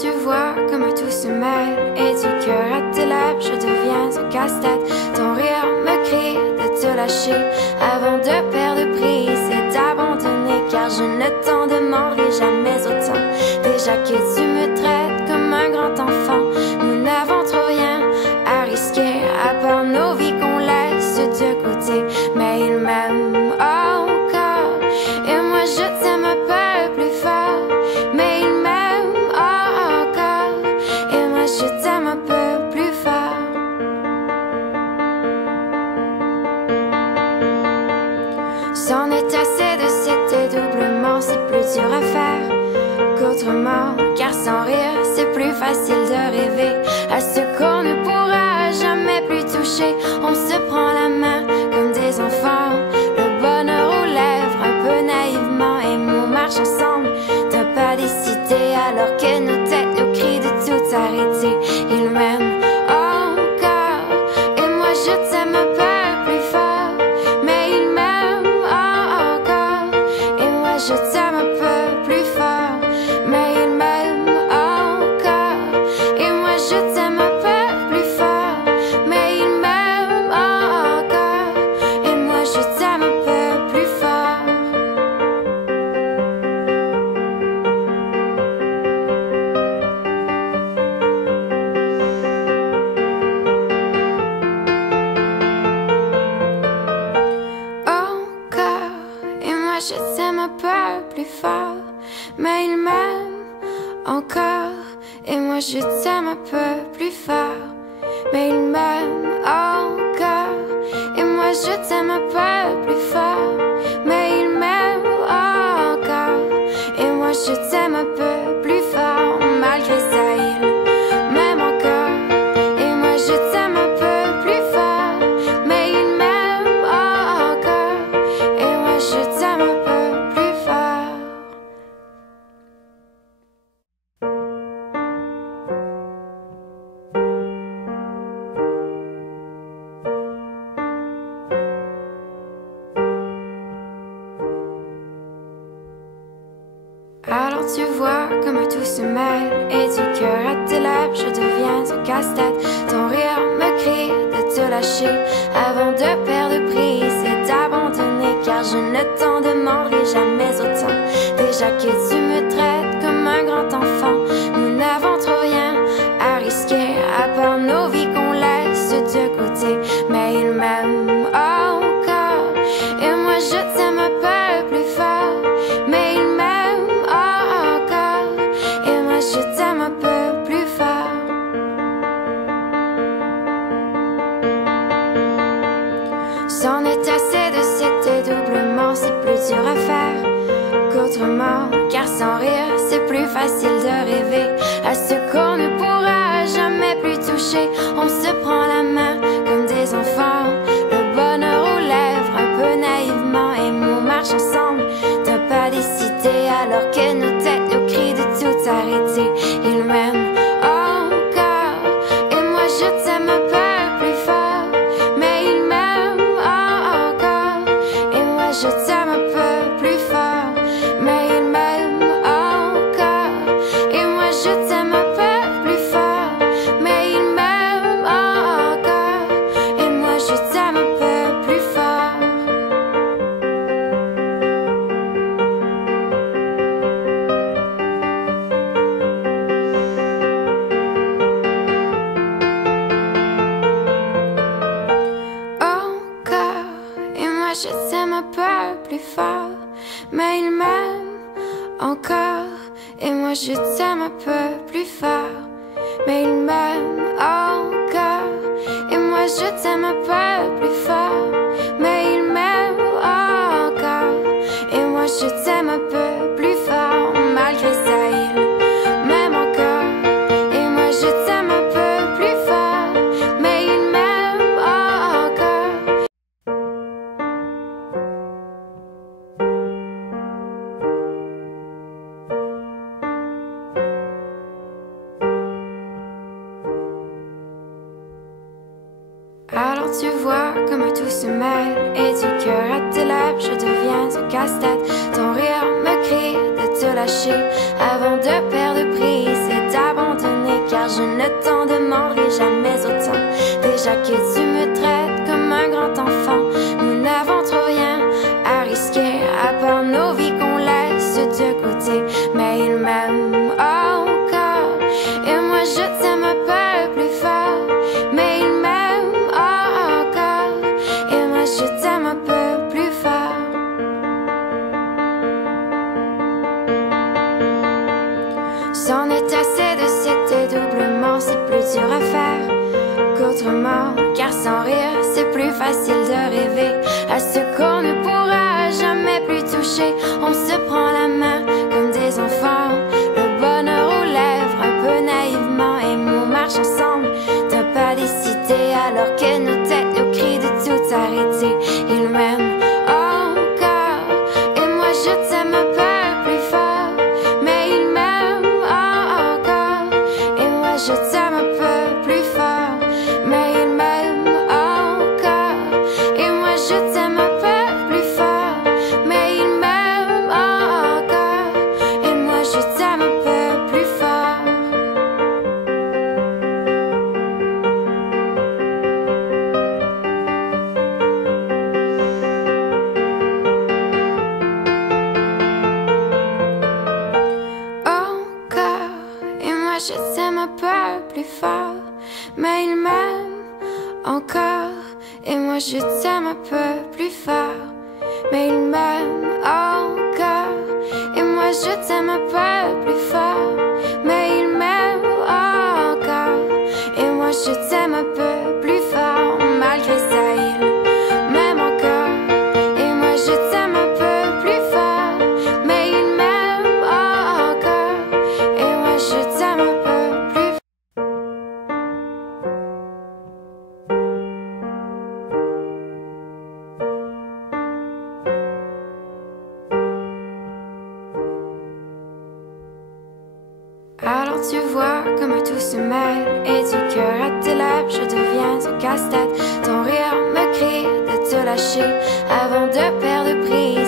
tu vois comme tout se mêle, et du cœur à tes lèvres je deviens un casse-tête. Ton rire me crie de te lâcher avant de perdre prise et d'abandonner, car je ne t'en demanderai jamais autant. Déjà que tu me traites comme un grand enfant, nous n'avons trop rien à risquer à part nos vies qu'on laisse de côté. Mais il m'aime encore et moi je t'aime un peu plus fort. Mais il m'aime encore et moi je t'aime un peu plus fort. C'en est assez de cet dédoublement, c'est plus dur à faire qu'autrement, car sans rire c'est plus facile de rêver à ce qu'on ne pourra jamais plus toucher. On se prend la main comme des enfants, le bonheur aux lèvres un peu naïvement, et on marche ensemble d'un pas décidé alors que nos têtes nous crient de tout arrêter. Il m'aime encore et moi je t'aime un peu plus fort. Mais il m'aime encore et moi je t'aime un peu plus fort. Mais il m'aime encore et moi je t'aime un peu plus fort. Mais il m'aime encore et moi je t'aime un peu plus fort. Encore et moi je t'aime un peu plus fort. Mais il m'aime encore et moi je t'aime un peu plus fort. Mais il m'aime encore et moi je t'aime un peu plus fort. Mais il m'aime encore et moi je t'aime un peu plus fort. Malgré ça il m'aime encore et moi je t'aime un peu plus fort. Mais il m'aime encore et moi je t'aime un peu plus fort. Alors tu vois comme tout se mêle, et du cœur à tes lèvres je deviens un casse-tête. Ton rire me crie de te lâcher avant de perdre prise et d'abandonner, car je ne t'en demanderai jamais autant. Déjà que tu me traites comme un grand enfant, nous n'avons trop rien à risquer à part nos vies qu'on laisse de côté. Mais il m'aime encore et moi je t'aime un peu plus fort. Mais il m'aime encore et moi je t'aime un peu plus fort. C'en est assez de cet dédoublement, c'est plus dur à faire qu'autrement, car sans rire c'est plus facile de rêver à ce qu'on ne pourra jamais plus toucher. On se prend la main comme des enfants, le bonheur aux lèvres un peu naïvement, et on marche ensemble d'un pas décidé alors que nos têtes nous crient de tout arrêter. Il m'aime encore et moi je t'aime un peu plus fort. Mais il m'aime encore et moi je t'aime un peu plus fort. Mais il m'aime encore et moi je t'aime un peu plus fort. Mais il m'aime encore et moi je t'aime un peu plus fort. Encore et moi je t'aime un peu plus fort. Mais il m'aime encore et moi je t'aime un peu plus fort. Mais il m'aime encore et moi je t'aime un peu plus fort. Mais il m'aime encore et moi je t'aime un peu plus fort. Malgré ça il m'aime encore et moi je t'aime un peu plus fort. Mais il m'aime encore. Alors tu vois comme tout se mêle, et du cœur à tes lèvres je deviens un casse-tête. Ton rire me crie de te lâcher avant de perdre prise et faire, je ne t'en demanderai jamais autant. Déjà que tu me traites comme un grand enfant, nous n'avons trop rien à risquer, à part nos vies qu'on laisse de côté. Mais il m'aime encore, et moi je t'aime un peu plus fort. Mais il m'aime encore, et moi je t'aime un peu plus fort. C'en est assez de cet dédoublement, c'est plus dur à faire qu'autrement, car sans rire c'est plus facile de rêver à ce qu'on ne pourra jamais plus toucher. On se prend la main comme des enfants, le bonheur aux lèvres un peu naïvement, et on marche ensemble d'un pas décidé, alors que nos têtes nous crient de tout arrêter. Il m'aime encore, et moi je t'aime un peu plus fort. Mais il m'aime encore, et moi je t'aime un peu plus fort. Mais il m'aime encore, et moi je t'aime un peu plus fort. Mais il m'aime encore, et moi je t'aime un peu plus fort. Encore, et moi je t'aime un peu plus fort. Mais il m'aime encore, et moi je t'aime un peu plus fort. Mais il m'aime encore, et moi je t'aime un peu plus fort. Mais il m'aime encore, et moi je t'aime un peu plus fort. Malgré ça il m'aime encore, et moi je t'aime un peu plus fort. Mais il m'aime encore, et moi je t'aime un peu plus fort. Alors tu vois comme tout se mêle, et du cœur à tes lèvres je deviens un casse-tête. Ton rire me crie de te lâcher avant de perdre prise.